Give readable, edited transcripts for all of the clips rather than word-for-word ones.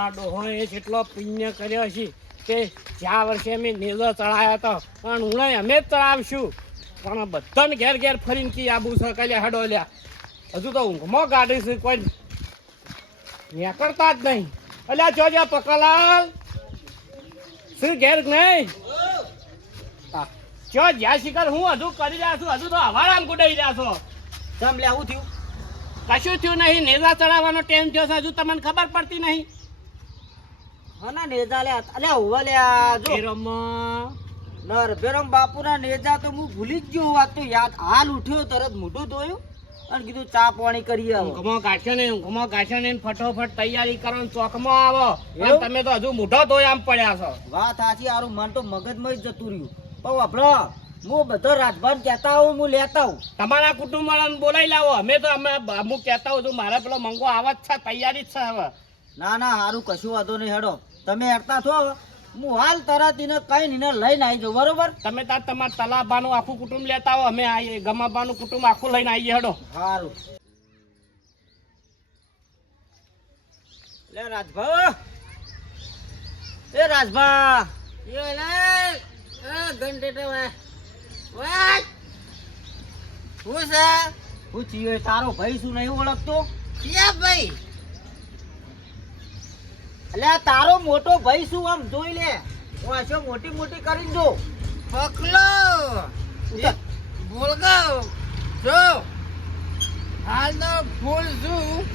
મારા ડોહોએ જેટલો પુણ્ય કર્યો છે કે જ્યાં વર્ષે અમે નેજો ચડાવ્યો હતો પણ હું અમે જ ચડાવશું પણ બધાને ઘેર ઘેર ફરીને કી આબુ છે કલ્યા હડો લ્યા હજુ તો ઊંઘમાં ગાડી છે કોઈ નીકળતા જ નહીં અલ્યા જોજે પકલાલ શું ઘેર નહીં ચો જ્યાં શિખર હું હજુ કરી રહ્યા છું હજુ તો હવારામ ગુડાઈ રહ્યા છો જમ લે આવું થયું કશું થયું નહીં નેજા ચડાવવાનો ટાઈમ થયો છે હજુ તમને ખબર પડતી નહીં હા ના નેજા લે અલ્યા હોવા લે જો નરભેરમ બાપુના નેજા તો હું ભૂલી જ ગયો વાત તો યાદ હાલ ઉઠ્યો તરત મોઢું ધોયું અને કીધું ચા પાણી કરીએ ઊંઘમાં ગાંઠ્યો ને ફટોફટ તૈયારી કરો ચોકમાં આવો અને તમે તો હજુ મોઢો ધોઈ આમ પડ્યા છો વાત સાચી હારું મન તો મગજમાં જ જતું રહ્યું પણ આપણો હું બધો રાજભાન કહેતા હું લેતા હું તમારા કુટુંબ વાળાને બોલાવી લાવો અમે તો હું કહેતા હોઉં છું મારે પેલો મંગો આવા જ છે તૈયારી જ છે હવે ના ના હારું કશું વાંધો નહીં હેડો તમે હેડતા છો હું હાલ તરત એને કઈ ને લઈને આવી જાઉં બરોબર તમે તાર તમારા તલાબાનું આખું કુટુંબ લેતા આવો અમે આવીએ ગમાબાનું કુટુંબ આખું લઈને આવીએ હેડો સારું લે રાજભા એ રાજભા હું ચિયો તારો ભાઈ શું નહીં ઓળખતો ભાઈ એટલે તારો મોટો ભાઈ શું આમ જોઈ લે વાંચો મોટી મોટી કરીને જો પકલો બોલગાવ જો હાલનો ફૂલ શું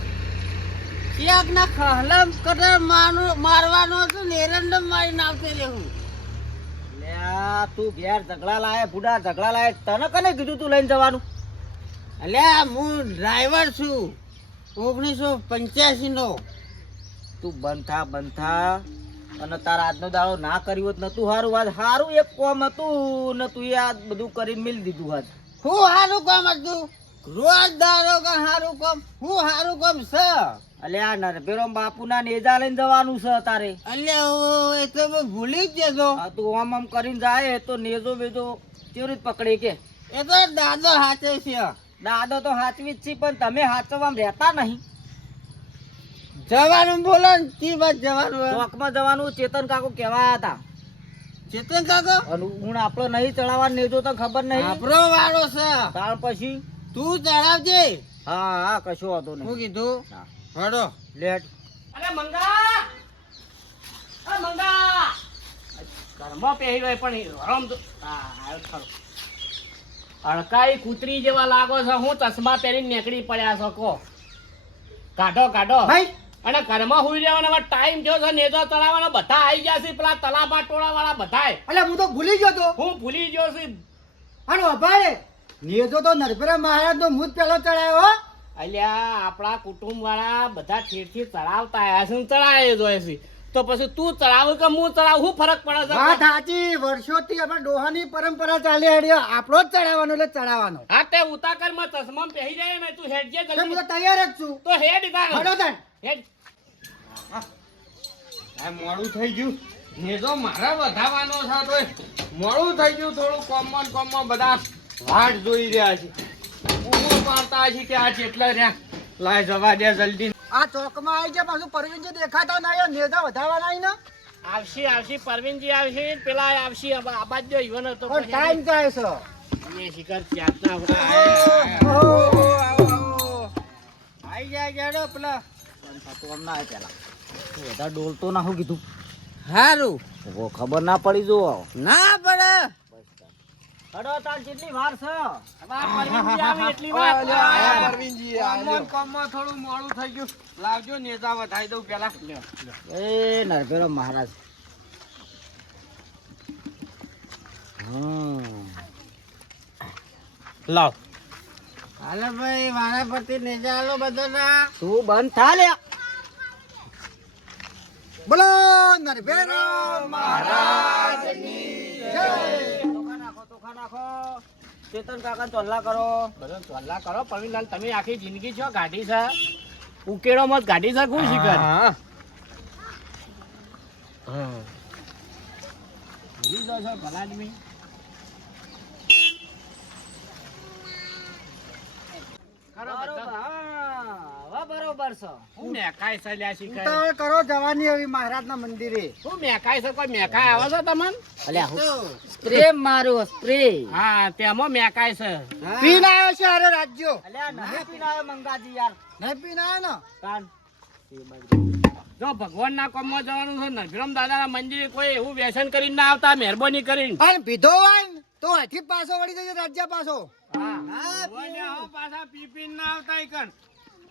ક્યાંક ના ખહલમ કદર મારવાનો હતું ને એરંડમ મારીને આવતે રહેવું તું ઘેર ઝઘડા લાય બુડા ઝઘડા લાય તને કને કીધું તું લઈને જવાનું અલ્યા હું ડ્રાઈવર છું 1985 નો તું બંધ થા અને તારા આજનો દાડો ના કર્યો હોત નતું હારું વાત હારું એક કોમ હતું ને તું આ બધું કરીને મિલ દીધું આજ હું હારું કામ હતું રોજ દાડો કા હારું કામ હું હારું કામ છે અલ્યા નરભેરો બાપુના નેજા લઈને જવાનું છે તારે અલ્યા એ તો ભૂલી જ જતો તું આમ કરીને જાય તો નેજો બેજો કેવી રીતે પકડે કે એ તો દાદો હાચે છે દાદો તો હાચવી જ છે પણ તમે હાચવામાં રહેતા નહીં જવાનું બોલો ને કી વાત જવાનું ચોકમાં જવાનું ચેતન કાકો કહેવાયા હતા ચેતન કાકો હું આપણો નહીં ચડાવવા નેજો તો ખબર નહીં આપણો વાળો છે તાર પછી તું ચડાવજે હા હા કશું વાંધો નહીં હું કીધું હડો લેટ અરે મંગા ઘરમાં પહેરી હોય પણ રમ તો અડકાઈ કૂતરી જેવા લાગો છો હું ચશ્મા પહેરીને નીકળી પડ્યા છો કો કાઢો ભાઈ અને ઘરમાં હુઈ રહેવાનો ટાઈમ થયો છે નેજો ચડાવવાનો બધા આવી ગયા છે પેલા તલાબા ટોળા વાળા બધાય અલે હું તો ભૂલી ગયો તો હું ભૂલી ગયો છું અને અભાડે નેજો તો નરભેરા મહારાજ નો મુજ પેલો ચડાયો અલ્યા આપણા કુટુંબ વાળા બધા ઠેરથી ચડાવતા આવ્યા છે ચડાવે જોઈએ છે તો પછી તું ચડાવું કે હું ચડાવું શું ફરક પડે છે વાત સાચી વર્ષોથી આપણે ડોહાની પરંપરા ચાલી આડી આપણો જ ચડાવવાનો એટલે ચડાવવાનો હા તે ઉતાકરમાં ચશ્મા પહેરી જાય ને તું હેડ જે હું તો તૈયાર જ છું તો હેડ હેડ મોડું થઈ ગયું નેજો મારા વધાવાનો છે તો મોડું થઈ ગયું થોડું કોમમાં બધા વાટ જોઈ રહ્યા છે ઊંઘો પાડતા છે કે આ જેટલા રહ્યા લાય જવા દે જલ્દી આ ચોકમાં આવી ગયા પાછું પરવીનજી દેખાતા ના નેજા વધારવાના ને આવશી પરવીનજી આવશે પેલા આવશી આબાદ જો ઈવન હતો ટાઈમ થાય છે એ શિખર ચાટના આઈ જાય ગેડો પેલા થતું ના આવે પેલા વધારે ડોલતો ના હું કીધું હારું ખબર ના પડી જો ના પડે હડો તાર જેટલી વાર છે પરવીનજી આવી એટલી વાત પરવીનજી કોમમાં થોડું મોડું થઈ ગયું લાવજો નેતા વધાઈ દઉં પેલા એ નરભેરો મહારાજ લાવ હાલો ભાઈ મારા પતિ નેજા આલો બધો ના તું બંધ થા લે બોલો નરભેરો મહારાજની જય નાખો ચેતન કાકા ચોલ્લા કરો બધો ચોલ્લા કરો પરવીનલાલ તમે આખી જિંદગી છો ગાડી છે ઉકેડો મત ગાડી છે શું શિખર ભૂલી જાઓ છો ભલા આદમી બરોબર બરાબર છે. હું મેકાય છે લ્યા શીખાય ઉતાવળ કરો જવાની હવે મહારાજના મંદિરે. હું મેકાય છે કોઈ મેકાય આવે છે તમને અલ્યા હું સ્પ્રે માર્યો સ્પ્રે. હા તેમાં મેકાય છે પીને આવ્યો છે અરે રાજ્યો. અલ્યા નહીં પીનાયો મંગાજી યાર. નહીં પીને આવ્યો ને. કાન જો ભગવાનના કામમાં જવાનું છે નરસિંહ દાદાના મંદિરે કોઈ એવું વ્યસન કરીને ના આવતા મહેરબાની કરીને અને પીધો હોય ને તો અહીંથી જ પાછો વળી જજો રાજ્ય પાછો. હા ભગવાનને આવો પાછા પી પીને ના આવતા ઈ કણ.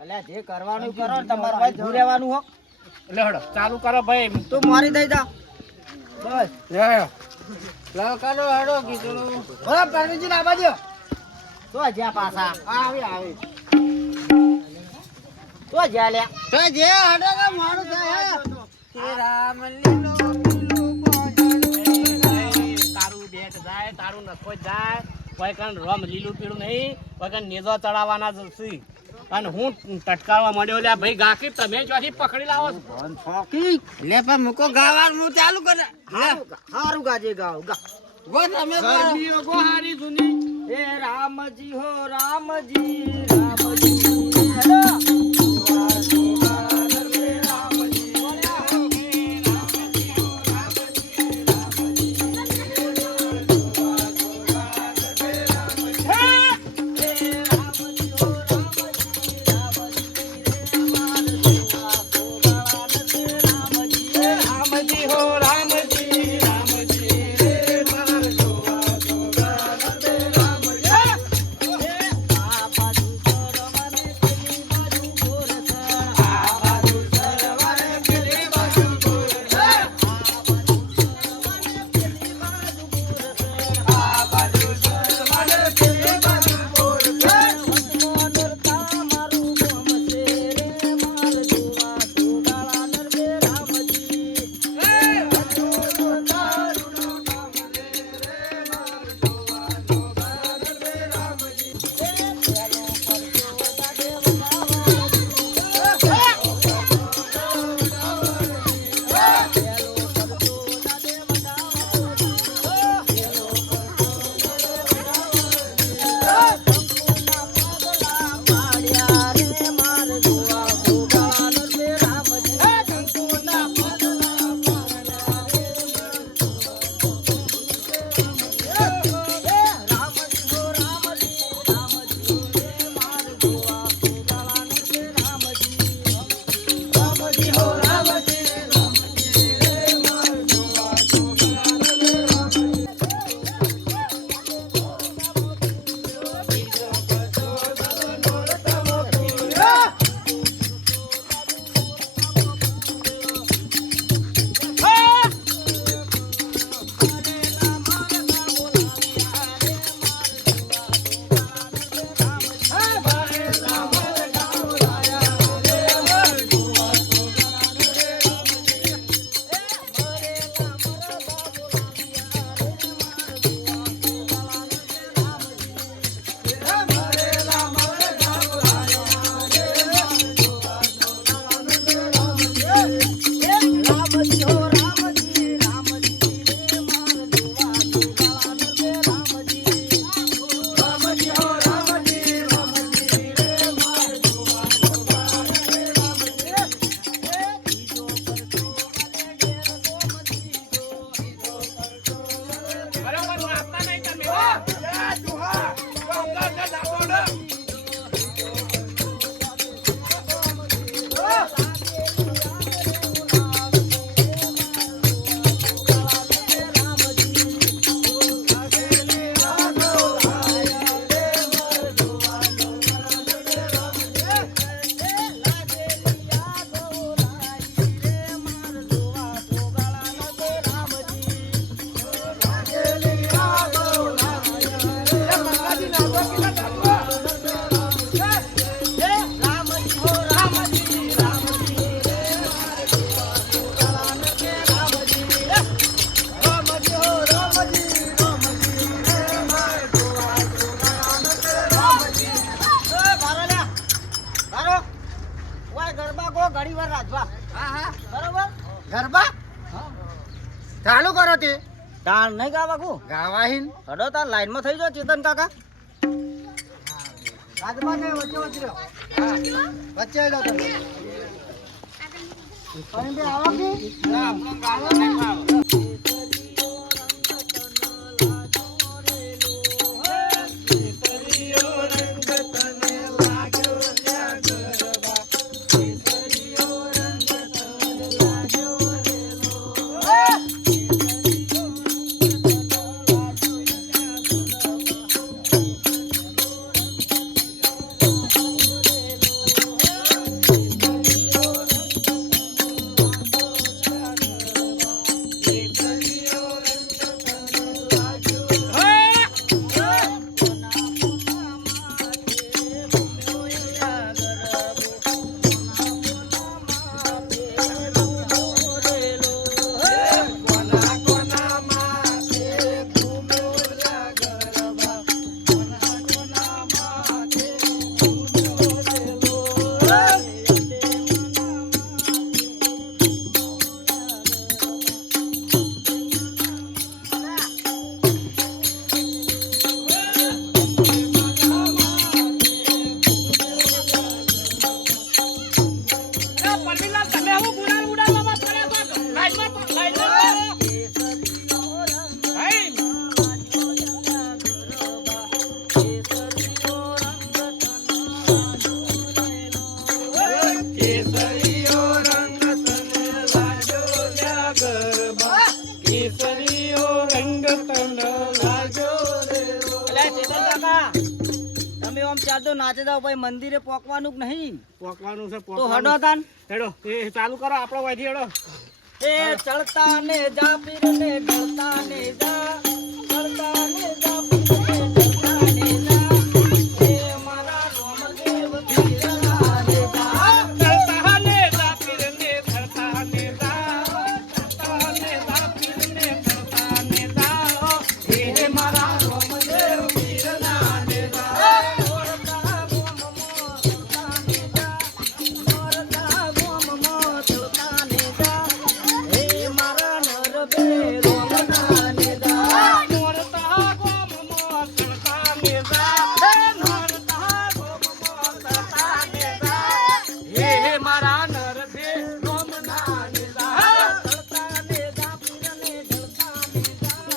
અલ્યા જે કરવાનું કરો ને તમારે ભાઈ જોઈ રહેવાનું હો. લે હડો ચાલુ કરો ભાઈ તું મારી દઈ જા બસ. લાવ કરો હડો કીધું બરાબર પરવીનજી ના બાજુ. તો જ્યાં પાછા આવી આવી. તો જ્યાં લ્યા. તો જે હડે કે મારું થાય. તારું બેટ જાય તારું નખો જાય કોઈ કણ રમ લીલું પીળું નહીં કોઈ કણ નેજો ચડાવવાના જશે અને હું ટટકારવા માંડ્યો લ્યા ભાઈ ગાકી તમે ચોથી પકડી લાવો છો લે પણ મૂકો ગાવાનું હું ચાલુ કરે. હારું ગાજે ગાવ ગા. ગો તમે ગરમીઓ ગો હારી જૂની હે રામજી હો રામજી રામજી હેલો. રામજી હો રામજી રામજી રે માર જોવા ઘણી વાર રાજવા. હા હા બરોબર ગરબા ચાલુ કરો તે તાણ નહીં ગાવા કુ ગાવાહીન હડો તાર લાઈન માં થઈ જાઓ ચેતન કાકા. હાથમાં ને વચ્ચે વચ્ચે રહ્યો. વચ્ચે આવી જાઓ તમે. તમે બે આવો કે? ના, આપણો ગાળો નહીં ખાવો. પરવીનલાલ, તમે આવું ગુલાલ ઉડાડવામાં પડ્યા છો. લાઈનમાં તો. ભાઈ, કેસરીયો રંગ તને લાગ્યો લ્યા ગરબા, કેસરીયો રંગ તને લાગ્યો રે. અલ્યા ચેતન કાકા, તમે આમ ચાલતો નાચે જાવ ભાઈ, મંદિરે પોકવાનું કે નહીં? પોકવાનું છે, તો પોકવાનું. હડો તાન. હેડો, એ ચાલુ કરો આપણો વાયથી હેડો. એ ચડતા ને જા પીર ને ઢળતા ને જા, ચડતા ને જા પીર ને ઢળતા ને જા, એ મારા રોમદેવ પીરના ને જા. ચડતા ને જા પીર ને ચડતા ને જા, ચડતા ને જા પીર ને ચડતા ને જા, હે મારા રોમદેવ પીરના ને જા. ઓરતા ગોમમાં ચડતા ને જા, ઓરતા ગોમમાં ચડતા ને જા, એ મારા નરબે રોમના ને જા. મોરતા ગોમમાં ચડતા ને જા, હે મોરતા ગોમમાં ચડતા ને જા, હે મારા નરદે રોમના ને જા. ચડતા ને જા પીર ને ઢળતા ને જા,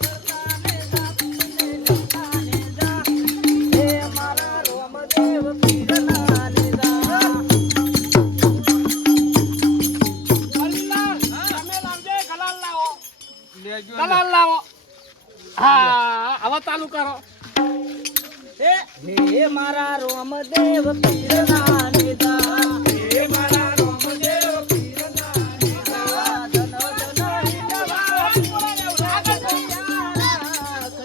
ચડતા ને જા પીર ને ઢળતા ને જા, એ મારા રોમદેવ પીરના ને જા. પરવીનલાલ, તમે લાવજો, ગલાલ લાવો. લેજો ને. ગલાલ લાવો. હા, હવે ચાલુ કરો. હે મારા રોમદેવ પીરના ને જા, હે મારા રોમદેવ પીરના ને જા. ધન ધન હિંડવા રાખજો, ધન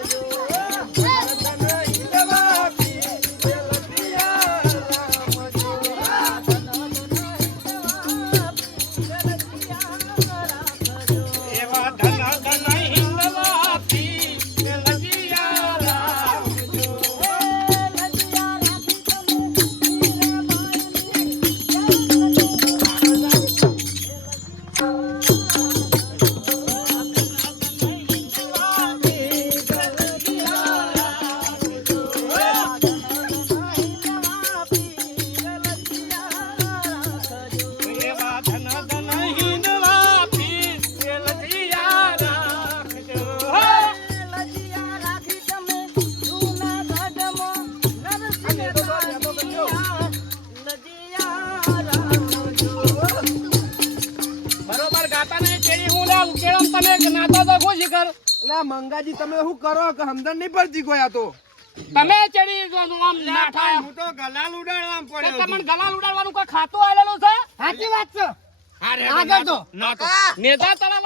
હિંડવા એવા ધન ધન હિંદવાથી લજિયા રાખજો. એવા ધન ધન હિંદવાથી લજિયા રાખજો. બરોબર ગાતા ને ચેડી હું લે ઉકેળમ તમે નાતો તો ખુશી કર. અલા મંગાજી તમે શું કરો કે સમજણ નહીં પડતી કોઈ આ તો તમે ચેડી જો આમ લાઠા. હું તો ગલાલ ઉડાડવા તો પડ્યો તમને ગલાલ ઉડાડવાનું કોઈ ખાતું આલેલું છે? સાચી વાત છે. આગળ તો નેતા તળાવ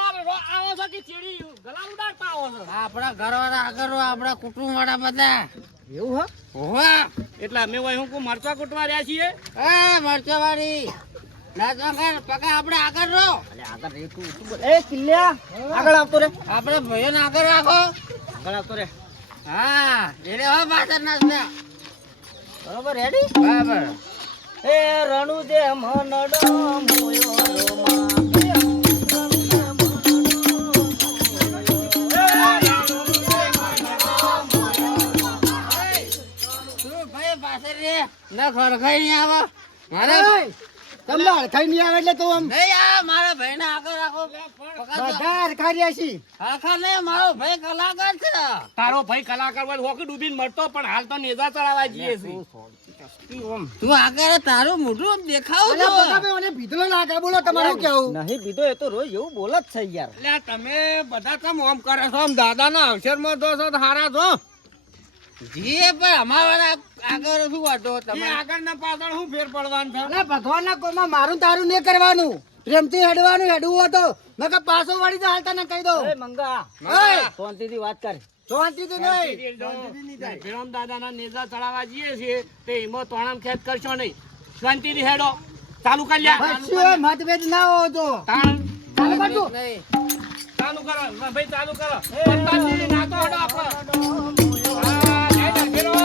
આવો છો કે ચેડી ગલાલ ઉડાડતા આવો છો? આપણા ઘરવાળા આગળ આપણા કુટુંબ વાળા બધા એવું હે? હોવા એટલે અમે હોય હું કોઈ મરચા કૂટવા રહ્યા છીએ. એ મરચાવાળી નાચવા કર પકા આપણે આગળ રહો અલે આગળ રે તું બોલ. એ કિલ્લ્યા આગળ આવતો રે, આપણે ભાઈઓને આગળ રાખો આગળ આવતો રે. હા એટલે હવે પાછળ નાચતા બરોબર રેડી? બરાબર એ રણુ જે મનડો મોયો રોમા, ભાઈ પાસે રે ના ખરખાઈ નહીં આવે મારે તમને હરખાઈ નહીં આવે એટલે તો આમ નહીં આ મારા ભાઈને આગળ રાખો બધા હરખાઈ રહ્યા છીએ. આખા નહીં મારો ભાઈ કલાકાર છે તારો ભાઈ કલાકાર હોય હોકી ડૂબીને મરતો પણ હાલ તો નેજા ચડાવવા જઈએ છીએ તું આગળ તારું મોઢું દેખાવ અલા પકાભાઈ, મને ભીતલો લાગે. બોલો તમારું કેવું? નહીં બીજો એ તો રોજ એવું બોલ જ છે યાર. એટલે તમે બધા કેમ ઓમ કરે છો આમ દાદાના અવસરમાં તો છો તો હારા છો જી પણ અમારા આગળ શું વાંધો એ તમે આગળ ને પાછળ શું ફેર પડવાનું છે અલા ભગવાનના કોમમાં મારું તારું નહીં કરવાનું. પ્રેમથી હેડવાનું, હેડવું હોય તો નકર પાછો વળી જાય હાલતા ને કહી દઉં. એ મંગા ઓય, શાંતિથી વાત કર. શાંતિથી નહીં. ભીરમ દાદાના નેજા ચડાવવા જઈએ છીએ તે એમાં તોણામ ખેત કરશો નહીં શાંતિથી હેડો ચાલુ કરી લ્યા બસ્યું એ મતભેદ ના હોય તો તાણ ચાલુ કરજો. નહીં ચાલુ કરો ભાઈ ચાલુ કરો પત્તાજી નાખો હેડો આપણે હા જય જગીરો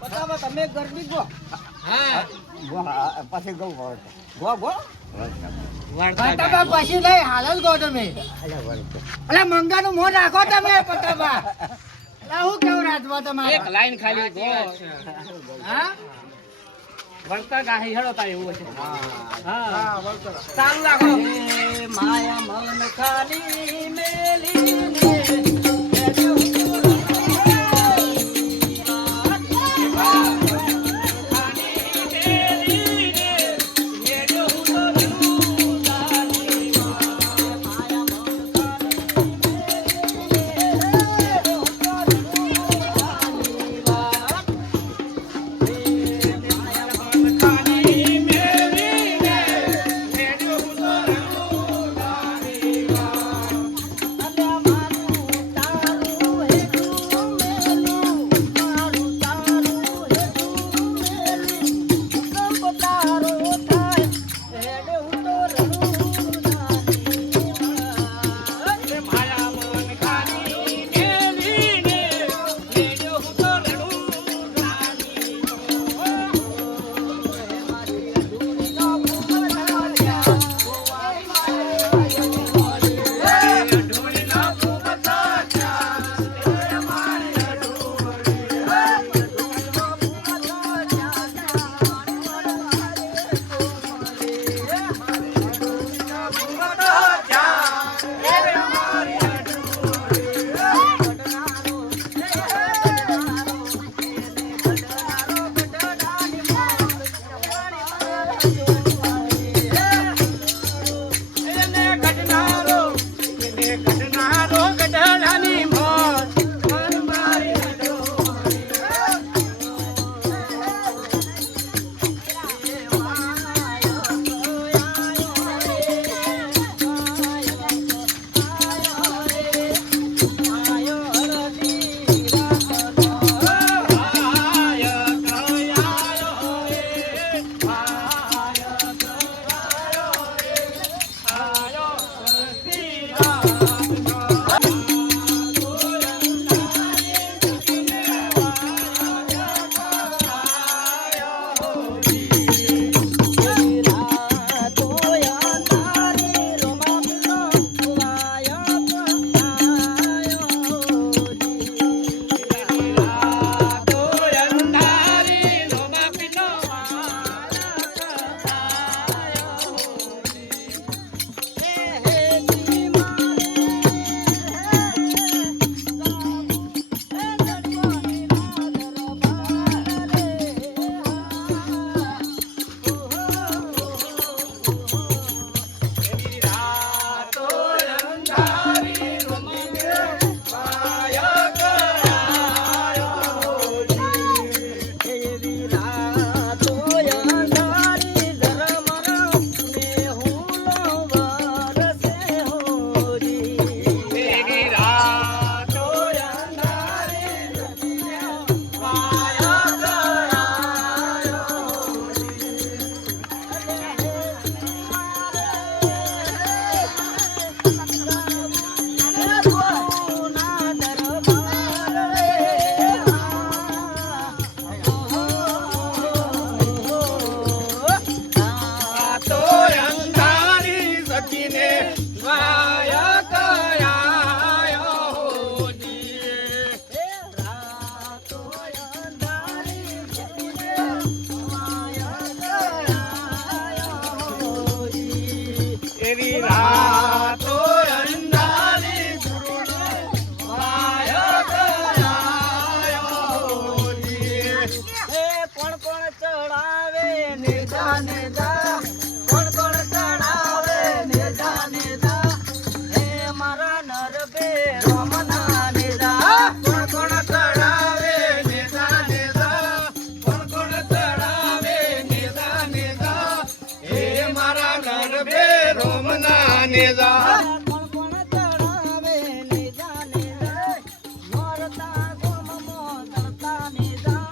પતાવા તમે ગરબી ગો. પછી ગો ગો ગો. પટાબા પછી નહીં, હાલ જ ગો તમે. અલા મંગાનું મોં રાખો તમે પટાબા. અલા હું કેવું રાજવા તમારે? એક લાઈન ખાલી ગો હા? વળતા ગાહી હેડો તા એવું છે હા ચાલુ રાખો એ માયા મન ખાલી મેલીને વાંચીને ગાયક આયો હોજી. એવી રાતો અંધારી વાયક આયો હોજી. કોણ કોણ ચડાવે ને જાને જા, કોણ કોણ ચડાવે ને જાને જા, હે મારા નરબે રમના ને જા. કોણ કોણ ચડાવે નેતા નેતા, કોણ કોણ ચડાવે નેતા નેતા, હે મારા નરબે રોમના નેતા. કોણ કોણ ચડાવે ને જાને જા, નોરતા ગોમમો દળતા ને જા,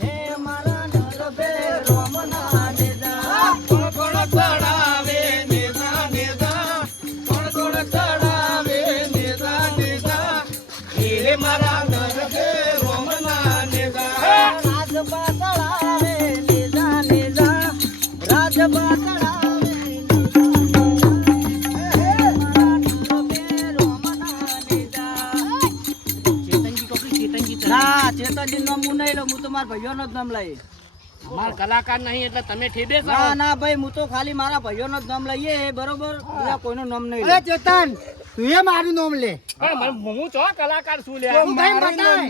હે મારા નરબે રમના ને જા. કોણ કોણ ચડાવે નેતા નેતા, કોણ કોણ ચડાવે નેતા નેતા, હે મારા નરબે રોમના નેતા. રાજબા ચડાવે ને જાને જા, રાજબા ચડાવે ને ના ચેતનજી નામ હું નહીં લઉં, હું તો મારા ભાઈઓનો જ નામ લઈ. અમાર કલાકાર નહીં એટલે તમે ઠેબે છો. ના ના ભાઈ, હું તો ખાલી મારા ભાઈઓનો જ નામ લઈએ બરોબર, બીજા કોઈનું નામ નહીં અરે લઉં. ચેતન તું એ મારું નામ લે પણ હું ચો કલાકાર છું લે. તું ભાઈ બતાય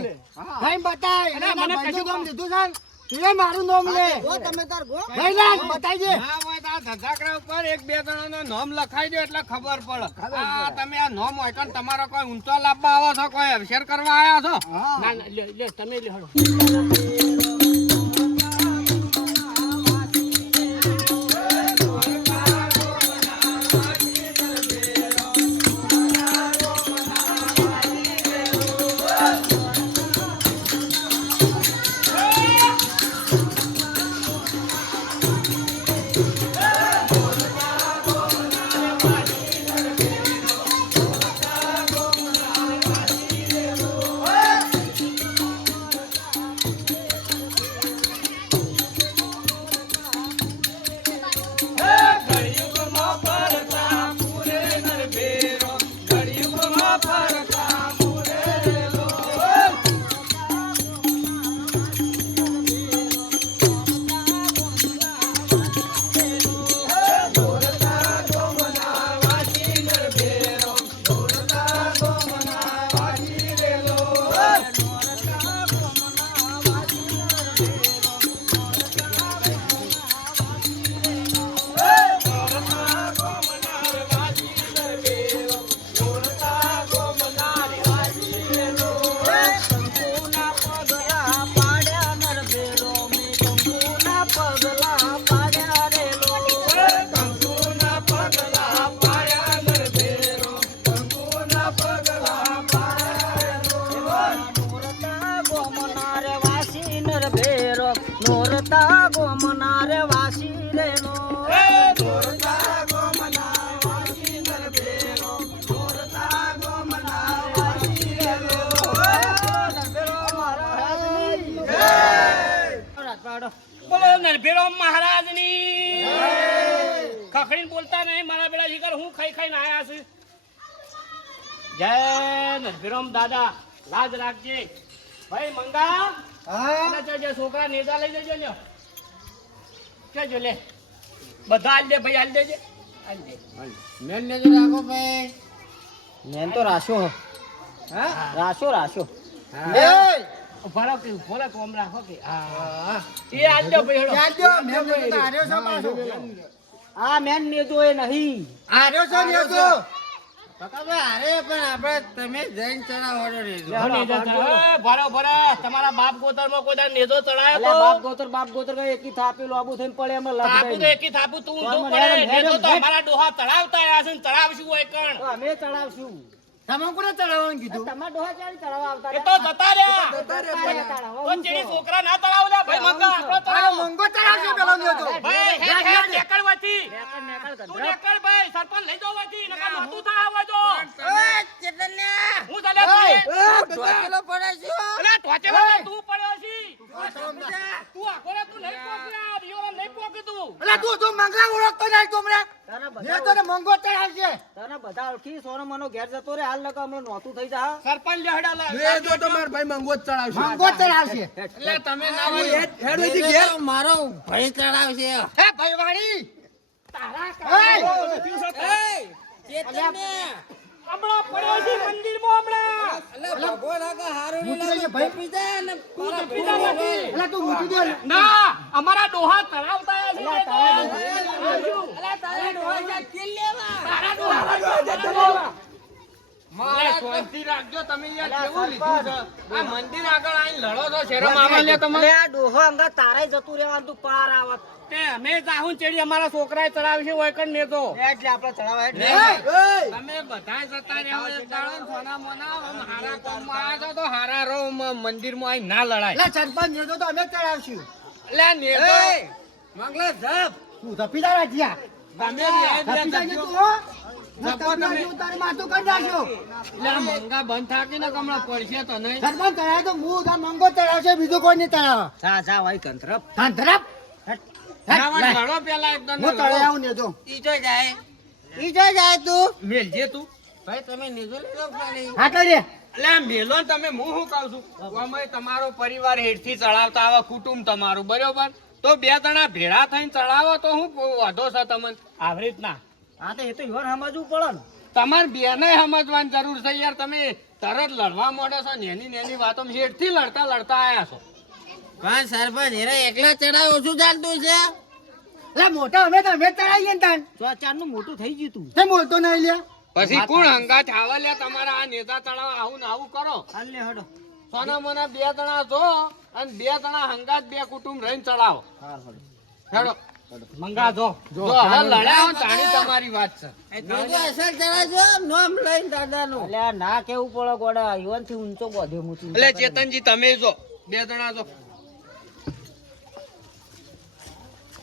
ભાઈ બતાય અરે એના મને ભાઈનું કશું નામ લીધું છે ને? તું એ મારું નામ લે ગો તમે તાર ગો. ભાઈ ના બતાઈ ના હોય તો આ ધજાકડા ઉપર એક બે જણાનું નામ લખાઈ દો એટલે ખબર પડે. આ તમે આ નામ હોય કે તમારો કોઈ ઊંચો લાવવા આવો છો, કોઈ અવસર કરવા આવ્યા છો? ના ના લે તમે લે હળો. નોરતા ગોમના રે વાસી રેલો. બોલો નરભીરો મહારાજની ખખડીને બોલતા નહીં મારા બેડા શિકાર હું ખાઈ ખાઈને આયા છું. જય નરભીરોમ દાદા લાજ રાખજે ભાઈ મંગા. હા જે છોકરા નેજા લઈ જજો લ્યો કેજો લે બધા આલ દે ભાઈ આલ દેજે આલ દે. મેન ને રાખો ભાઈ. મેન તો રાશો રાશો રાશો. ભરો કે ભોલા કોમ રાખો કે હા એ આલ દે ભાઈ હેડો. યાદ દો મેં તો આર્યો છો પાછો આ મેન નેજો એ નહીં. આર્યો છો ને તો અરે પણ આપણે તમે જઈને ચડાવવાનો રહેજો. ભરો ભરો તમારા બાપ ગોતરમાં કોઈ દાડો નેજો ચડાયો એટલે તો બાપ ગોતર કઈ એકી થાપી લોબુ થઈને પડે એમ લખ થાપુ તો એકી થાપુ તું ઊંધો પડે નેજો તો અમારા ડોહા ચડાવતા આયા છે ને ચડાવશું હોય કણ. તો અમે ચડાવશું. તમે કોને ચડાવવાનું કીધું તમારા ડોહા ચાલી ચડાવવા આવતા એ તો જતા રહ્યા રહ્યા. તો ચેડી છોકરા ના ચડાવ લે ભાઈ મંગા આપણો અરે ચડાવ મંગો ચડાવશે પેલો ને તો ભાઈ હેડ હેડ નેકળ વતી નેકળ નેકળ તું ગધરા. નેકળ ભાઈ સરપંચ લઈ જાવ વતી નકા નહોતું થાય આવો જો ચેતનને હું ચાલે તું ઢોકેલો પડે છે. અરે ટોચેલો તું પડ્યો છી તું આખો રે તું નહીં પોક્યા દિયોરા નહીં પોકી તું અલા તું તો મંગા ઓળખતો નહીં તુમને તારા ને બધા તો મંગો ચડાવશે તારા બધા ઓળખી સોનો મનો ઘેર જતો રે હાલ લગા હમણાં નોતું થઈ જા સરપંચ લેહડા લા લે તો તમાર ભાઈ મંગો જ ચડાવશે મંગો ચડાવશે એટલે તમે ના હેડો ઈ ઘેર મારો ભાઈ ચડાવશે હે ભાઈવાડી હમણાં પડ્યો છે મંદિરમાં હમણાં એટલે તું મૂકી દે ના અમારા ડોહા તળાવતા શાંતિ રાખજો તમે યાર કેવું લીધું છે આ મંદિર આગળ આઈને લડો છો શરમ આવે લે તમને અલે આ ડોહો અંગા તારાય જતું રહેવાનું તું પાર આવત તે અમે જાહું ચડી અમારા છોકરાએ ચડાવશે હોય કણ ને તો એટલે આપણે ચડાવા હેડ તમે બધાય જતા રહ્યો એક દાડો ને સોના મોના આમ હારા કામમાં આવ્યા છો તો હારા રહો મંદિરમાં આઈને ના લડાય એટલે સરપંચ ને તો અમે ચડાવશું એટલે નેતો મંગલા જપ તું ધપી દાડા જ્યા તમે ન્યાય ધપી દે જાય જજો. તું હો જપો તમે. તારે માથું કરી નાખ્યો એટલે આ મંગા બંધ થાકી ને કમળા પડશે તો નહીં સરપંચ ચડાવે તો હું આ મંગો ચડાવશે બીજું કોઈ નહીં ચડાવે જા જા ભાઈ કંતરપ ધરપ ના, વળી લડો પેલા એકદમ હું ચડાવું ને તો ઈ જો જાય તું મેલજે તું ભાઈ તમે નીચો લેજો ખાલી હા તો રે એટલે આ મેલો ને તમે હું શું કહું છું અમે તમારો પરિવાર હેઠથી ચડાવતા આવા કુટુંબ તમારું બરોબર તો બે જણા ભેળા થઈને ચડાવો તો હું વાંધો છે તમને આવી રીતના હા તો એ તો ઈવન સમજવું પડે ને તમારે બેને સમજવાની જરૂર છે યાર તમે તરત લડવા માંડો છો નેની નેની વાતો હેઠથી લડતા લડતા આયા છો પણ સરપંચ હેરે એકલા ચડાવ ઓછું ચાલતું છે એટલે મોટા અમે તો અમે ચડાવીએ ને તાન ચોચાર નું મોટું થઈ ગયું તું તે બોલતો નહીં લ્યા પછી કોણ હંગાત આવે લે તમારા આ નેતા તળાવ આવું ને આવું કરો હાલ લે હડો સોના મોના બે જણા છો અને બે જણા હંગાત બે કુટુંબ રહીને ચડાવો હેડો મંગા જો જો હવે લડ્યા હો તાણી તમારી વાત છે નીચો અસર ચડાવજો નોમ લઈને દાદાનું એટલે આ ના કેવું પડે ગોડા ઈવન થી ઊંચો બોધે મૂકી એટલે ચેતનજી તમે જો બે જણા જો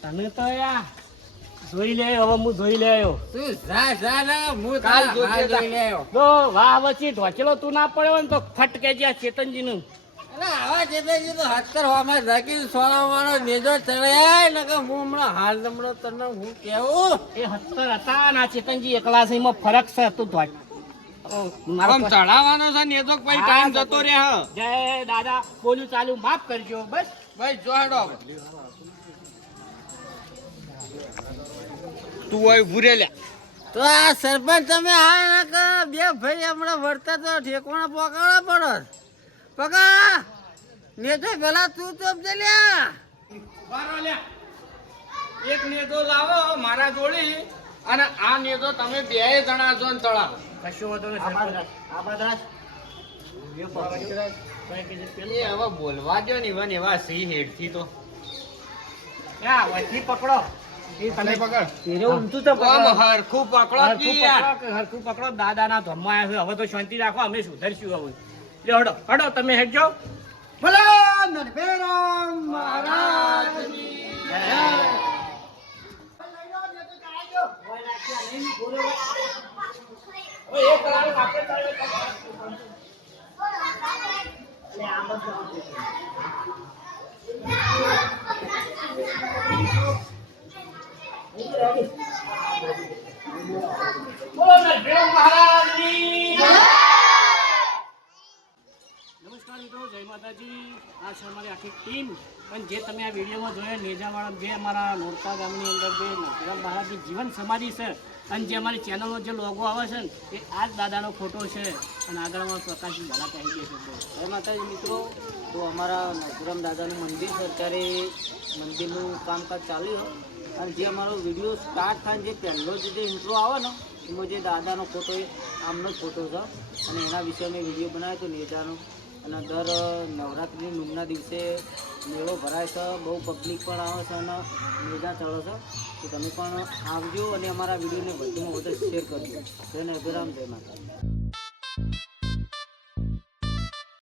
તમે તો યા જોઈ લે હવે હું જોઈ લે આવ્યો તું જા ના હું કાલ તારા જોજે હાથ જોઈ લેયો તો વાહ વચ્ચે ઢોચેલો તું ના પડ્યો ને તો ફટકે જ્યાં ચેતનજી નું અરે આવા ચેતનજી તો હત્તર હોમાં રાખી સોનાવાનો નેજો ચડાય ને કે હું હમણાં હાલ હમણાં તને હું કેવું એ 70 હતા ને આ ચેતનજી એકલા છે એમાં ફરક છે તું ધોચ મારો આમ ચડાવવાનો છે ને તો પછી ટાઈમ જતો રહે હ જય દાદા બોલ્યું ચાલુ માફ કરજો બસ ભાઈ જો હેડો હવે. તું હોય ઉભું રે લે તો આ સરપંચ તમે આ ના કરો બે ભાઈ હમણાં વળતા તો ઠેકોણા પકડવા પડો પકડ નેજો પેલા તું તો લ્યા બારો લે એક નેજો લાવો મારા જોડી અને આ નેજો તમે બે જણા જો ને ચડાવો કશું વાંધો નહીં સરપંચ. આ બધા એ હવે બોલવા દો ને ઇવન એવા સી હેડથી તો યા વચ્ચે પકડો એ તમે તેરે ઊંચું તો આમ પકડ. હરખું પકડો હરખું કી યાર પકડો, હરખું પકડો દાદાના ધર્મમાં આવ્યા છે હવે તો શાંતિ રાખો અમે સુધરશું હવે લે હડો હડો તમે હેડજો બોલો નરભેરામ મહારાજની જય. હવે એક કલાક આપણે ચાલે બોલો નરભેરામ મહારાજની નમસ્કાર મિત્રો જય માતાજી આ છે અમારી આખી ટીમ પણ જે તમે આ વિડીયોમાં જોયા નેજાવાળા બે અમારા નોરતા ગામની અંદર બે નરભેરામ મહારાજની જીવન સમાધિ છે અને જે અમારી ચેનલનો જે લોગો આવે છે ને એ આ જ દાદાનો ફોટો છે અને આગળમાં પ્રકાશજી ઝાલા કહી દે છે જય માતાજી મિત્રો તો અમારા નરસિંહ દાદાનું મંદિર છે અત્યારે મંદિરનું કામકાજ ચાલ્યું અને જે અમારો વિડીયો સ્ટાર્ટ થાય જે પહેલો જે ઇન્ટ્રો આવે ને એમાં જે દાદાનો ફોટો એ આમનો જ ફોટો છે અને એના વિશે અમે વિડીયો બનાવ્યો હતો નેજાનો અને દર નવરાત્રિની નૂમના દિવસે મેળો ભરાય છે બહુ પબ્લિક પણ આવે છે અને નેજા ચડે છે તો તમે પણ આવજો અને અમારા વિડીયોને વધુમાં વધુ શેર કરજો જય નરભેરામ જય માતા